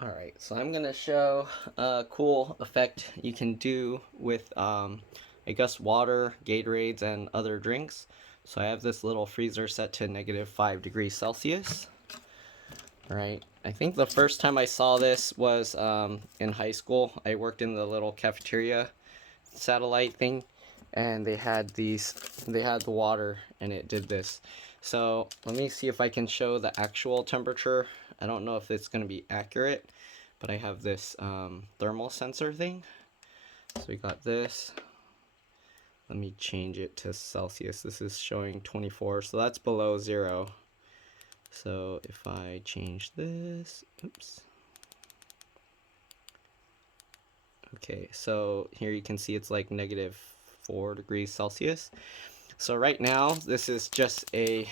Alright, so I'm gonna show a cool effect you can do with, I guess, water, Gatorades, and other drinks. So I have this little freezer set to -5 degrees Celsius. Alright, I think the first time I saw this was in high school. I worked in the little cafeteria satellite thing, and they had the water, and it did this. So let me see if I can show the actual temperature. I don't know if it's going to be accurate, but I have this thermal sensor thing. So we got this. Let me change it to Celsius. This is showing 24, so that's below 0. So if I change this, oops. Okay, so here you can see it's like -4 degrees Celsius. So right now, this is just a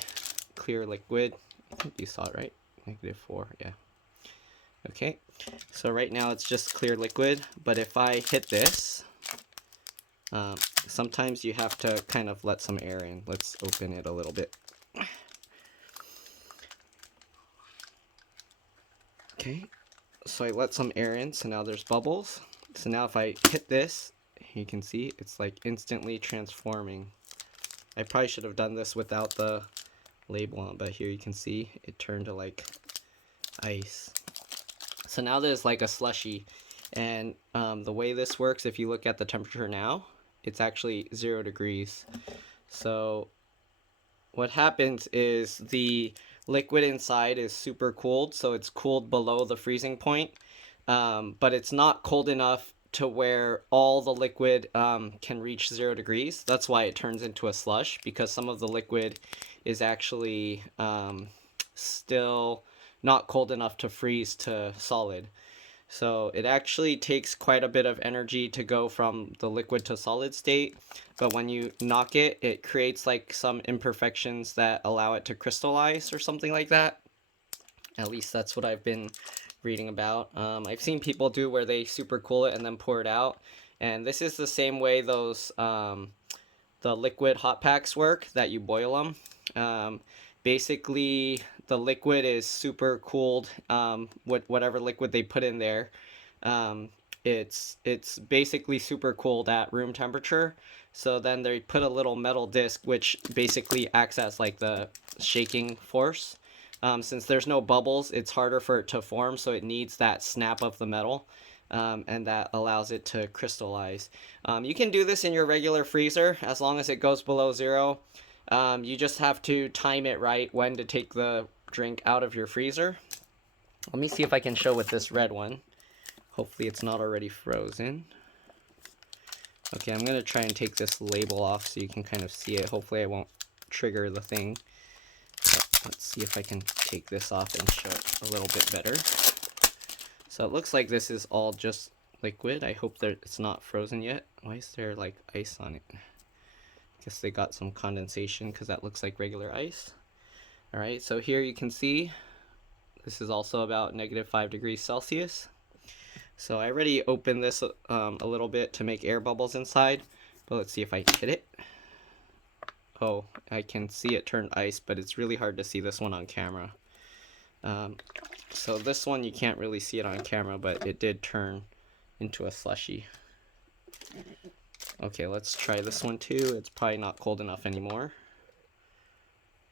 clear liquid. I think you saw it, right? -4, yeah. Okay, so right now it's just clear liquid, but if I hit this, sometimes you have to kind of let some air in. Let's open it a little bit. Okay, so I let some air in, so now there's bubbles. So now if I hit this, you can see it's like instantly transforming. I probably should have done this without the label on, but here you can see it turned to like ice. So now there's like a slushy, and the way this works, if you look at the temperature now, it's actually 0 degrees. So what happens is the liquid inside is super cooled, so it's cooled below the freezing point, but it's not cold enough to where all the liquid can reach 0 degrees. That's why it turns into a slush, because some of the liquid is actually still not cold enough to freeze to solid. So it actually takes quite a bit of energy to go from the liquid to solid state, but when you knock it, it creates like some imperfections that allow it to crystallize or something like that. At least that's what I've been reading about. I've seen people do where they super cool it and then pour it out, and this is the same way those the liquid hot packs work, that you boil them. Basically, the liquid is super cooled. Whatever liquid they put in there, it's basically super cooled at room temperature. So then they put a little metal disc, which basically acts as like the shaking force. Since there's no bubbles, it's harder for it to form, so it needs that snap of the metal. And that allows it to crystallize. You can do this in your regular freezer as long as it goes below 0. You just have to time it right when to take the drink out of your freezer. Let me see if I can show with this red one. Hopefully it's not already frozen. Okay, I'm going to try and take this label off so you can kind of see it. Hopefully I won't trigger the thing. But let's see if I can take this off and show it a little bit better. So it looks like this is all just liquid. I hope that it's not frozen yet. Why is there like ice on it? Guess they got some condensation because that looks like regular ice. Alright, so here you can see this is also about -5 degrees Celsius. So I already opened this a little bit to make air bubbles inside, but let's see if I hit it. Oh, I can see it turned ice, but it's really hard to see this one on camera. So this one you can't really see it on camera, but it did turn into a slushy. Okay, let's try this one too. It's probably not cold enough anymore.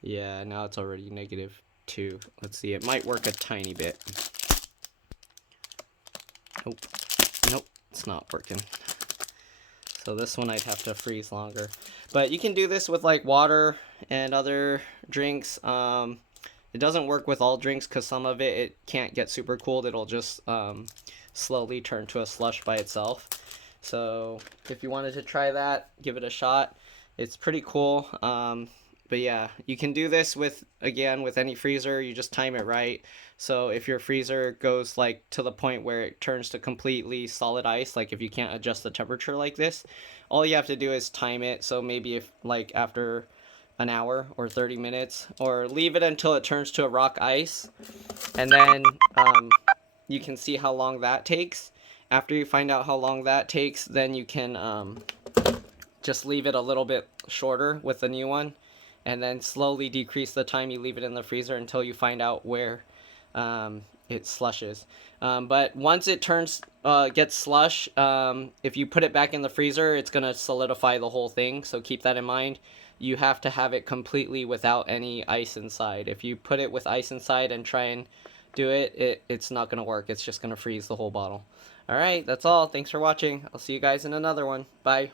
Yeah, now it's already -2. Let's see, it might work a tiny bit. Nope, nope, it's not working. So this one I'd have to freeze longer. But you can do this with like water and other drinks. It doesn't work with all drinks because some of it can't get super cooled. It'll just slowly turn to a slush by itself. So if you wanted to try that, give it a shot. It's pretty cool. But yeah, you can do this with any freezer. You just time it right. So if your freezer goes like to the point where it turns to completely solid ice, like if you can't adjust the temperature like this, all you have to do is time it. So maybe if like after an hour or 30 minutes, or leave it until it turns to a rock ice, and then you can see how long that takes. After you find out how long that takes, then you can just leave it a little bit shorter with the new one, and then slowly decrease the time you leave it in the freezer until you find out where it slushes. But once it turns gets slush, if you put it back in the freezer, it's gonna solidify the whole thing. So keep that in mind. You have to have it completely without any ice inside. If you put it with ice inside and try and do it's not gonna work. It's just gonna freeze the whole bottle. All right, that's all. Thanks for watching. I'll see you guys in another one. Bye.